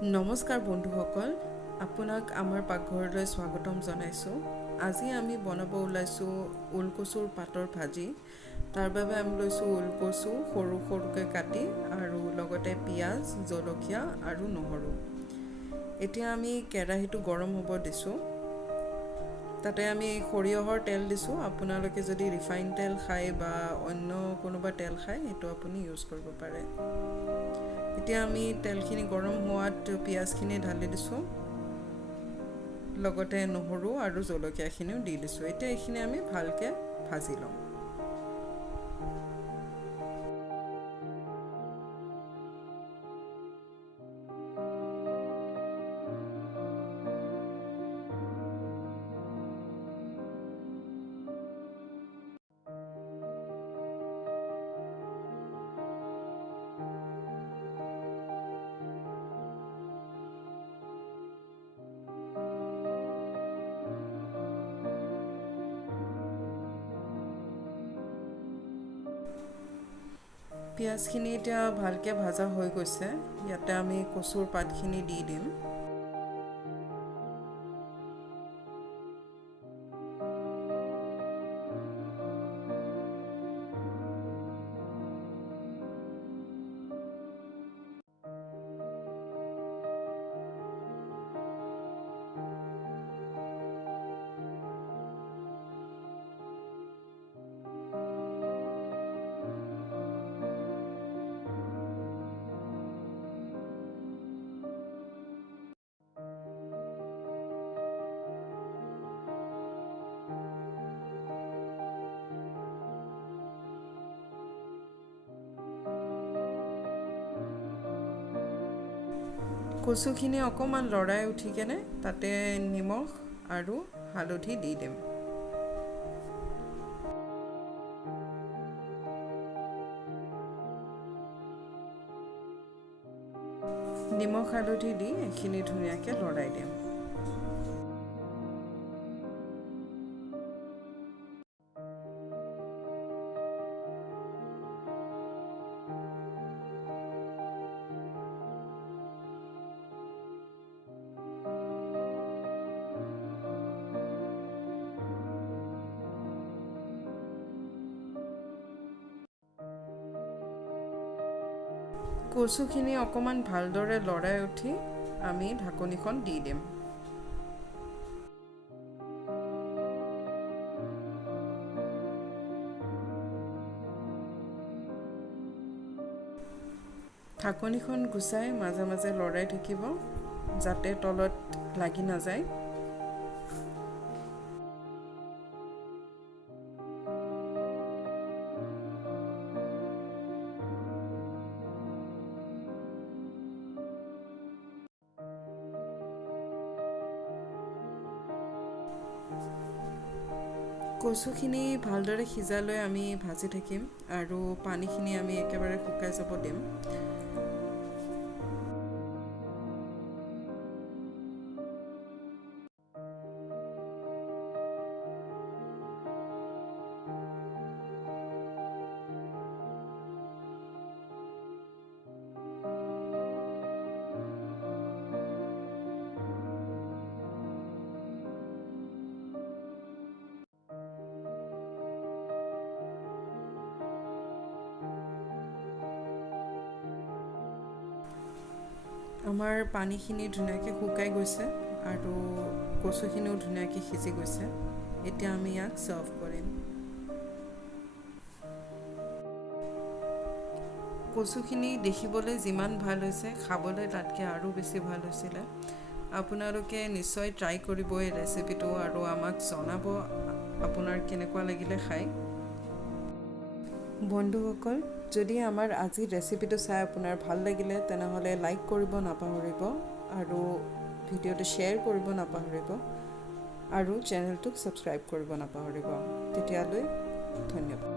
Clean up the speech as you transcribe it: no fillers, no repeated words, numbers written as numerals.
নমস্কাৰ বন্ধুসকল, আপোনাক আমাৰ পাকঘৰলৈ স্বাগতম জনাইছোঁ। আজি আমি বনাব ওলাইছোঁ ওলকচুৰ পাতৰ ভাজি। তাৰ বাবে আমি লৈছোঁ ওলকচু সৰু সৰুকৈ কাটি আৰু লগতে পিঁয়াজ, জলকীয়া আৰু নহৰু। এতিয়া আমি কেৰাহীটো গৰম হ'ব দিছোঁ। তাতে আমি সৰিয়হৰ তেল দিছোঁ। আপোনালোকে যদি ৰিফাইন তেল খায় বা অন্য কোনোবা তেল খায় সেইটো আপুনি ইউজ কৰিব পাৰে। এতিয়া আমি তেলখিনি গৰম হোৱাত পিঁয়াজখিনি ঢালি দিছোঁ, লগতে নহৰু আৰু জলকীয়াখিনিও দি দিছোঁ। এতিয়া এইখিনি আমি ভালকৈ ভাজি ল'ম। পিঁয়াজখিনি এতিয়া ভালকৈ ভাজা হৈ গৈছে। ইয়াতে আমি কচুৰ পাতখিনি দি দিম। কচুখিনি অকণমান লৰাই উঠি কেনে তাতে নিমখ আৰু হালধি দি দিম। নিমখ হালধি দি এইখিনি ধুনীয়াকৈ লৰাই দিম। কচুখিনি অকণমান ভালদৰে লৰাই উঠি আমি ঢাকনিখন দি দিম। ঢাকনিখন গুচাই মাজে মাজে লৰাই থাকিব যাতে তলত লাগি নাযায়। কচুখিনি ভালদৰে সিজালৈ আমি ভাজি থাকিম আৰু পানীখিনি আমি একেবাৰে শুকাই যাব দিম। আমাৰ পানীখিনি ধুনীয়াকৈ শুকাই গৈছে আৰু কচুখিনিও ধুনীয়াকৈ সিজি গৈছে। এতিয়া আমি ইয়াক চাৰ্ভ কৰিম। কচুখিনি দেখিবলৈ যিমান ভাল হৈছে, খাবলৈ তাতকৈ আৰু বেছি ভাল হৈছিলে। আপোনালোকে নিশ্চয় ট্ৰাই কৰিব এই ৰেচিপিটো আৰু আমাক জনাব আপোনাৰ কেনেকুৱা লাগিলে খাই। বন্ধুসকল, যদি আমাৰ আজিৰ ৰেচিপিটো চাই আপোনাৰ ভাল লাগিলে তেনেহ'লে লাইক কৰিব নাপাহৰিব আৰু ভিডিঅ'টো শ্বেয়াৰ কৰিব নাপাহৰিব আৰু চেনেলটোক ছাবস্ক্ৰাইব কৰিব নাপাহৰিব। তেতিয়ালৈ ধন্যবাদ।